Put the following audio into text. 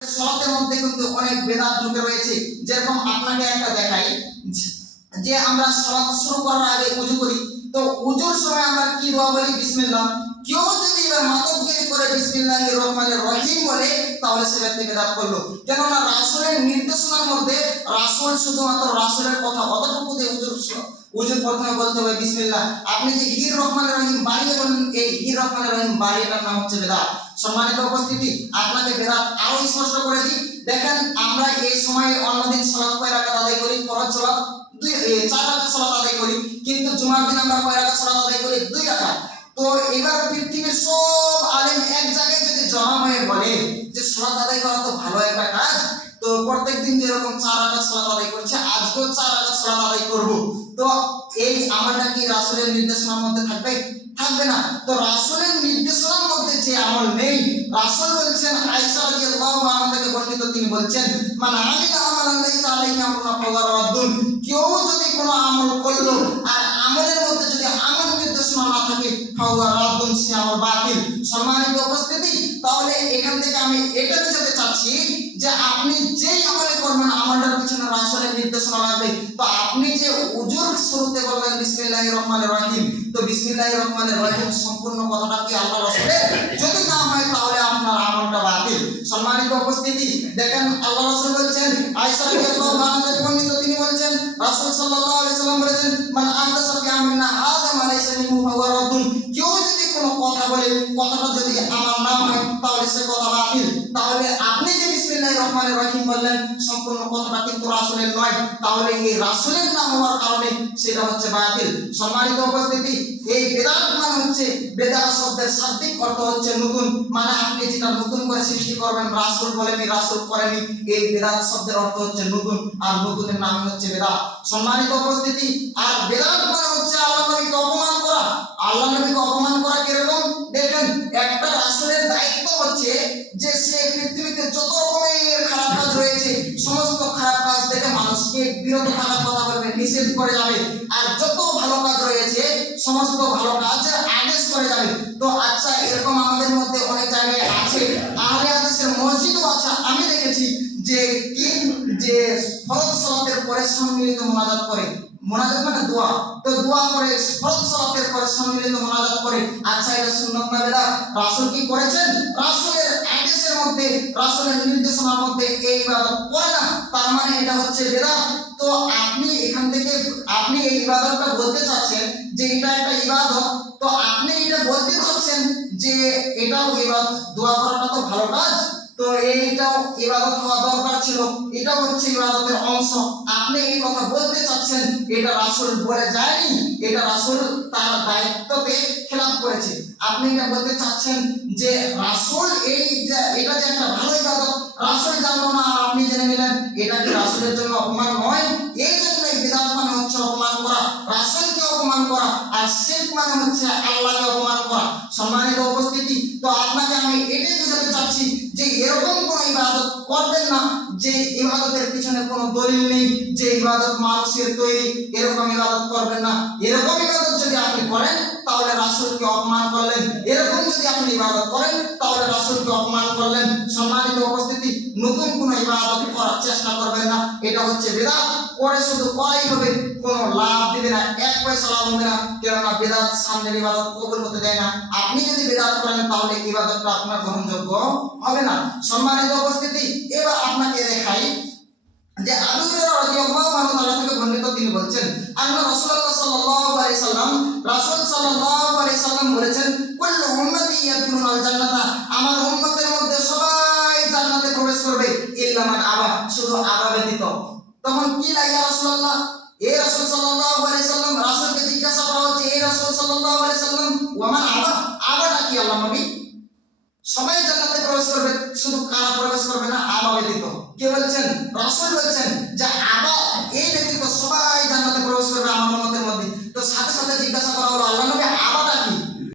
সালাতের মধ্যে কিন্তু অনেক বেদাত ঢুকে রয়েছে। যেরকম আপনাকে একটা দেখাই, যে আমরা সালাত শুরু করার আগে ওযু করি, তো ওযুর সময় আমরা কি দোয়া বলি? বিসমিল্লাহ। কেউ যদি এবার মাতব্বরি করে বিসমিল্লাহির রহমানির রহিম বলে, তাহলে সে ব্যক্তি বেদাত করলো। কেননা রাসূলের নির্দেশনার মধ্যে রাসূল শুধুমাত্র রাসূলের কথা অতটুকু দিয়ে ওযুর প্রথমে বলতে হবে বিসমিল্লাহ। আপনি যে হির রহমানির রহিম বাড়িয়ে বলেন, এই হির রহমানির রহিম বাড়িয়েটার নাম হচ্ছে বেদাত। সম্মানিত উপস্থিতি, আপনাকে বেদাত আরো স্পষ্ট করে দিই। দেখেন, আমরা এই সময়ে অন্যদিন সালাত কয় রাকাত আদায় করি? ফরজ সালাত 4 রাকাত সালাত আদায় করি, কিন্তু জুমার দিন আমরা কয় রাকাত সালাত আদায় করি? 2 রাকাত। তো এবার পৃথিবীর সব আলেম এক জায়গায় যদি জমা হয়ে বলে যে সালাত আদায় করা তো ভালো একটা কাজ, তো প্রত্যেকদিন যেরকম 4 রাকাত সালাত আদায় করছে, আজকেও 4 রাকাত সালাত আদায় করব, তো এই আমলটা কি রাসূলের নির্দেশনার মধ্যে থাকবে? থাকবে না। তো রাসূলের নির্দেশনার মধ্যে যে আমল নেই, রাসূল বলছেন, আয়েশা রাদিয়াল্লাহু আনহা থেকে বর্ণিত, তিনি বলছেন, মান আমিলা আমালান লাইসা আলাইহি আমরুনা ফাহুয়া রাদ্দুন। কেউ যদি কোনো আমল করলো আর আমলের মধ্যে যদি আমল নির্দেশনা না থাকে, ফাহুয়া রাদ্দুন, সে আমল বাতিল। সম্মানিত উপস্থিতি, তাহলে এখান থেকে আমি এটা বুঝাতে চাচ্ছি যে আপনি যেই আমলে করবেন, আমলটার পিছনে রাসূলের নির্দেশনা লাগবে। তো আপনি যে ওযুর শুরুতে বললেন বিসমিল্লাহির রহমানির রহিম, তো বিসমিল্লাহির রহমানির রহিম সম্পূর্ণ কথাটা কি আল্লাহ রাসূলের? যদি না হয় তাহলে আপনার আমলটা বাতিল। সম্মানিত উপস্থিতি, দেখেন আল্লাহ রাসূল বলছেন, আয়েশা রাদিয়াল্লাহু আনহা থেকে বর্ণিত, তিনি বলছেন, রাসূল সাল্লাল্লাহু আলাইহি সাল্লাম বলেছেন, মান আহদাসা ফি আমরিনা হাযা মা লাইসা মিনহু ফাহুয়া রাদ্দুন। কেউ যদি কোনো কথা বলে, কথাটা যদি আমার না হয়, তাহলে সে কথা বাতিল। তাহলে আপনি যে বিসমিল্লাহির রহমানির রহিম বললেন, সম্পূর্ণ কথাটা কিন্তু রাসূলের নয়, তাহলে এই রাসূলের না হওয়ার কারণে সেটা হচ্ছে বাতিল। সম্মানিত উপস্থিতি, এই বেদাত মানে হচ্ছে, বেদাত শব্দের শাব্দিক অর্থ হচ্ছে নতুন, মানে আপনি যেটা নতুন করে সৃষ্টি করবেন, রাসূল বলেনি, রাসূল করেনি, এই বেদাত শব্দের অর্থ হচ্ছে নতুন, আর নতুনের নাম হচ্ছে বেদাত। সম্মানিত উপস্থিতি, আর বেদাত মানে হচ্ছে আল্লাহ নবীকে অপমান করা। আল্লাহ নবীকে অপমান করা কিরকম? দেখেন, একটা রাসূলের দায়িত্ব হচ্ছে যে সে পৃথিবীতে যত রকমের খারাপ কাজ রয়েছে, সমস্ত খারাপ কাজ থেকে মানুষকে বিরত থাকার কথা বলবে, নিষেধ করে যাবে, আর যত ভালো কাজ রয়েছে সমস্ত ভালো কাজের আদেশ করে যাবে। তো আচ্ছা, এরকম আমাদের মধ্যে অনেক জায়গায় আছে, আহলে হাদিসের মসজিদও আছে, আমি দেখেছি যে কি, যে ফরজ সালাতের পরে সম্মিলিত মুনাজাত করে। মুনাজাত মানে দোয়া, তো দোয়া করে ফরজ সালাতের পরে সম্মিলিত মুনাজাত করে। আচ্ছা, এটা সুন্নাত না বেদাত? রাসূল কি করেছেন? রাসূলের আদেশের মধ্যে, রাসূলের নির্দেশনার মধ্যে এই ইবাদত করে না, তার মানে এটা হচ্ছে বেদাত। তো আপনি এখান থেকে আপনি এই ইবাদতটা বলতে চাচ্ছেন যে এটা একটা ইবাদত, তো আপনি এটা বলতে চাচ্ছেন যে এটাও ইবাদত, দোয়া করাটা তো ভালো কাজ, তো এইটাও ইবাদত হওয়া দরকার ছিল, এটা হচ্ছে ইবাদতের অংশ। আপনি এই কথা বলতে চাচ্ছেন, এটা রাসূল বলে যায়নি, এটা রাসূল তার দায়িত্বতে খেলাপ করেছে। আপনি এটা বলতে চাচ্ছেন যে রাসূল এই যে এটা যে একটা ভালো ইবাদত, রাসূল জানলো না আর আপনি জেনে নিলেন, এটা কি রাসূলের জন্য অপমান নয়? এই জন্যই বিদআত মানে হচ্ছে অপমান করা, রাসূলকে অপমান করা, আর শিরক মানে হচ্ছে আল্লাহকে অপমান করা। সম্মানিত উপস্থিতি, তো আপনাকে আমি এটাই বোঝাতে চাচ্ছি যে এরকম কোন ইবাদত করবেন না যে ইবাদতের পিছনে কোনো দলিল নেই, যে ইবাদত মানুষের তৈরি, এরকম ইবাদত করবেন না। এরকম ইবাদত যদি আপনি করেন, তাহলে রাসূলকে অপমান করলেন। এরকম যদি আপনি ইবাদত করেন, তাহলে রাসূলকে অপমান করলেন। সম্মানিত উপস্থিতি, নতুন কোন ইবাদত করার চেষ্টা করবেন না, এটা হচ্ছে বিদআত। করে শুধু করাই হবে, কোনো লাভ দিবে না, 1 পয়সা লাভ হবে না, কেননা বিদআত সামনের ইবাদত কবুল হতে দেয় না। আপনি যদি বিদআত করেন, তাহলে ইবাদতটা আপনার গ্রহণযোগ্য হবে না। সম্মানিত উপস্থিতি, এবার আপনাকে দেখাই যে আবু হুরায়রা রাদিয়াল্লাহু আনহু থেকে বর্ণিত, তিনি বলছেন, আন্না রাসূলুল্লাহ সাল্লাল্লাহু আলাইহি সাল্লাম, রাসূল সাল্লাল্লাহু আলাইহি সাল্লাম বলেছেন, কুল্লু উম্মতি ইয়াদখুলুনাল জান্নাতা, আমার উম্মতের মধ্যে সবাই জান্নাতে প্রবেশ করবে, ইল্লা মান আবা, শুধু আবা ব্যতীত। তখন কি লাগে রাসূলুল্লাহ, এ রাসূল সাল্লাল্লাহু আলাইহি সাল্লাম, রাসূলকে জিজ্ঞাসা করা হচ্ছে, এ রাসূল সাল্লাল্লাহু আলাইহি সাল্লাম, ওয়া মান আবা, আবাটা কি আল্লাহ নবী? সবাই জান্নাতে প্রবেশ করবে, শুধু কারা প্রবেশ করবে না? আবা ব্যতীত। কে বলছেন? রাসূল